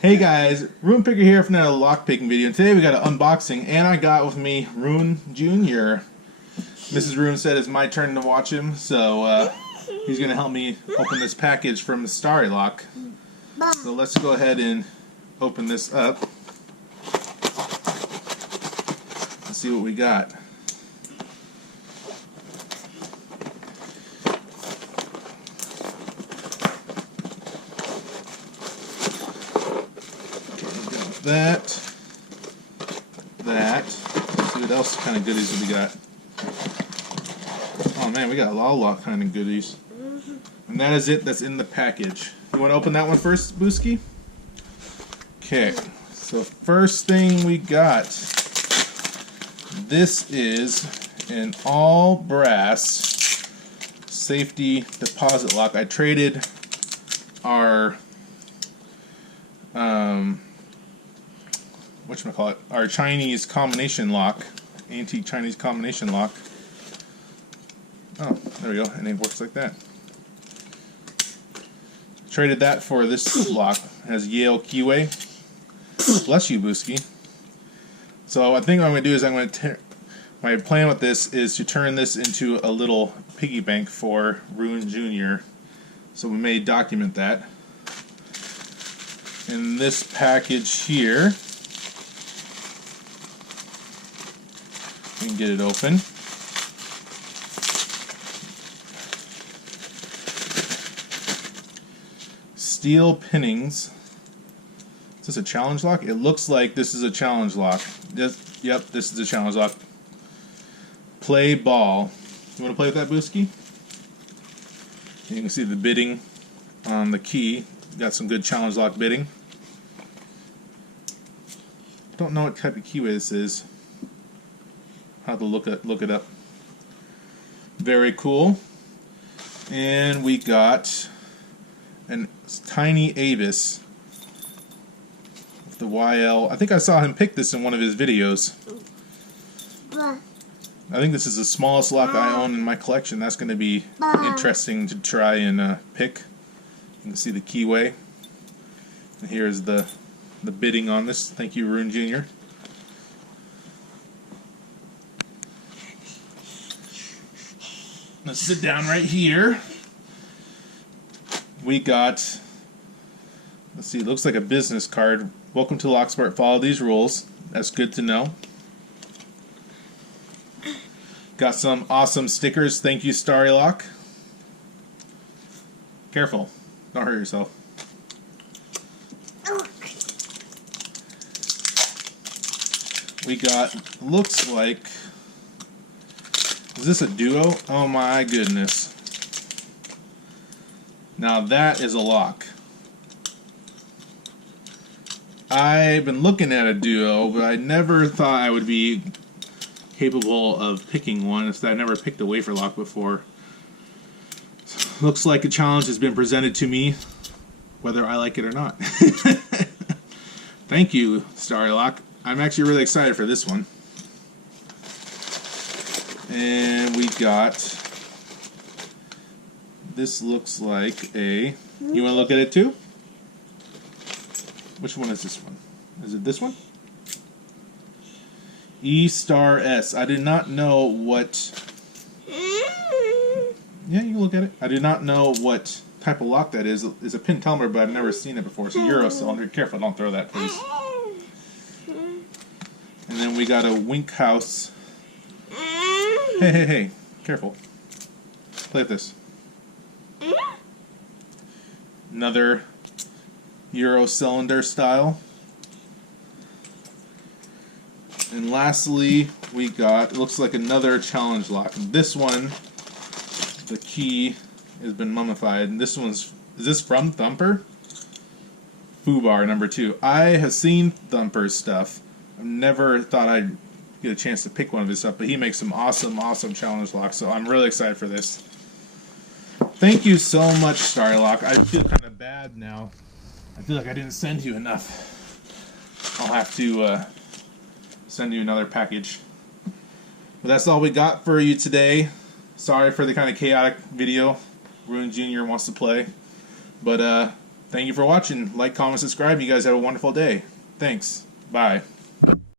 Hey guys, Roon Picker here from another lock picking video. And today we got an unboxing, and I got with me Roon Jr. Mrs. Roon said it's my turn to watch him, so he's going to help me open this package from Starrylock. So let's go ahead and open this up. Let's see what we got. That. Let's see what else kind of goodies we got. Oh man, we got a lot of kind of goodies. And that is it that's in the package. You want to open that one first, Booski? Okay, so first thing we got. This is an all brass safety deposit lock. I traded our whatchamacallit, our Chinese combination lock, antique Chinese combination lock. Oh, there we go, and it works like that. Traded that for this lock. It has Yale keyway. Bless you, Booski. So I think what I'm going to do is my plan with this is to turn this into a little piggy bank for Roon Jr. So we may document that. In this package here, we can get it open. Steel pinnings. Is this a challenge lock? It looks like this is a challenge lock. Yep, this is a challenge lock. Play ball. You want to play with that, Booski? You can see the bidding on the key. Got some good challenge lock bidding. Don't know what type of keyway this is. I'll have to look it up. Very cool. And we got a tiny Avis with the YL. I think I saw him pick this in one of his videos. I think this is the smallest lock I own in my collection. That's going to be interesting to try and pick. You can see the keyway. And here's the bidding on this. Thank you, Roon Jr. Let's sit down right here. We got, let's see, it looks like a business card. Welcome to Locksmart. Follow these rules. That's good to know. Got some awesome stickers. Thank you, Starrylock. Careful. Don't hurt yourself. We got, looks like, is this a duo? Oh my goodness. Now that is a lock. I've been looking at a duo, but I never thought I would be capable of picking one. I never picked a wafer lock before. Looks like a challenge has been presented to me, whether I like it or not. Thank you, Starrylock. I'm actually really excited for this one. And we got, this looks like a, you want to look at it too? Which one is this one? Is it this one? E*S. I did not know what, yeah, you can look at it. I do not know what type of lock that is. It's a pin tumbler, but I've never seen it before. It's a Euro cylinder. Careful, don't throw that, please. And then we got a Wink House. Hey, careful. Play with this. Another Euro cylinder style. And lastly, we got, it looks like another challenge lock. This one, the key has been mummified. And this one's, is this from Thumper? Fubar number 2. I have seen Thumper's stuff. I've never thought I'd get a chance to pick one of his stuff, but he makes some awesome challenge locks, so I'm really excited for this. Thank you so much, Starrylock. I feel kind of bad now. I feel like I didn't send you enough. I'll have to send you another package. But that's all we got for you today. Sorry for the kind of chaotic video. Roon Jr. wants to play. But thank you for watching. Like, comment, subscribe. You guys have a wonderful day. Thanks. Bye.